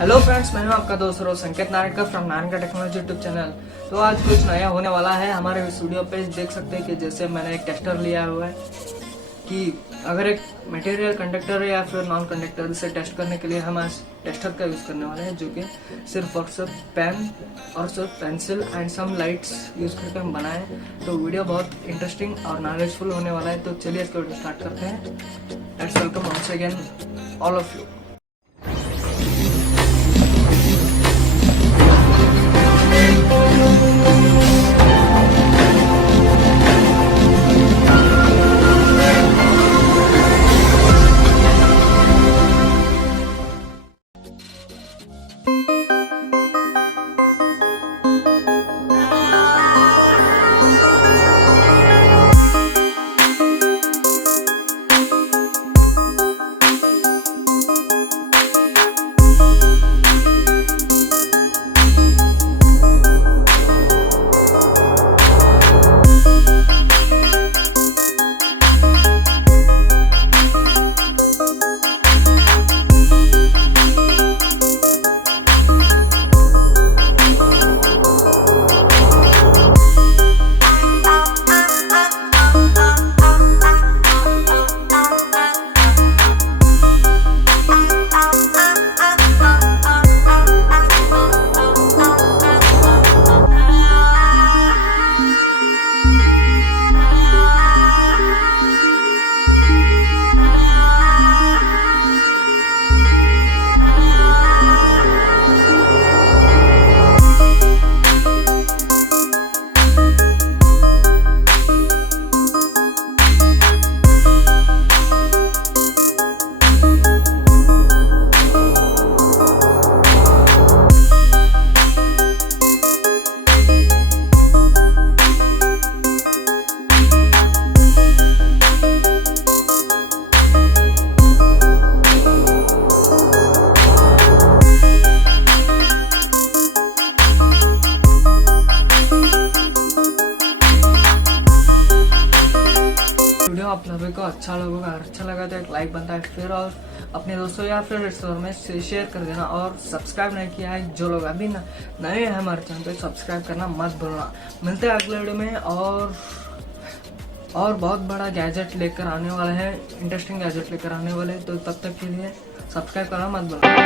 Hello friends, मैं हूं आपका दोस्त संकेत नारायणकर फ्रॉम नरायनकारटेक्नोलॉजी यूट्यूब चैनल। तो आज कुछ नया होने वाला है हमारे स्टूडियो पे। देख सकते हैं कि जैसे मैंने एक टेस्टर लिया हुआ है कि अगर एक मटेरियल कंडक्टर है या फिर नॉन कंडक्टर, इसे टेस्ट करने के लिए हम आज टेस्टर का यूज़ करने वाले हैं, जो कि सिर्फ और सिर्फ पेन और सिर्फ pencil and some lights use करके हम बनाए। तो वीडियो बहुत इंटरेस्टिंग और नॉलेजफुल होने वाला है। तो चलिए इसका वीडियो स्टार्ट करते हैं। Let's welcome once again all of you. आप सभी को अच्छा लगा तो एक लाइक बनता है, फिर और अपने दोस्तों या फिर रिश्तेदारों में शेयर कर देना। और सब्सक्राइब नहीं किया है जो लोग अभी नए हैं हमारे चैनल पे, सब्सक्राइब करना मत भूलना। मिलते हैं अगले वीडियो में और बहुत बड़ा गैजेट लेकर आने वाले हैं, इंटरेस्टिंग गैजेट लेकर आने वाले हैं। तो तब तक के लिए सब्सक्राइब करना मत भूलना।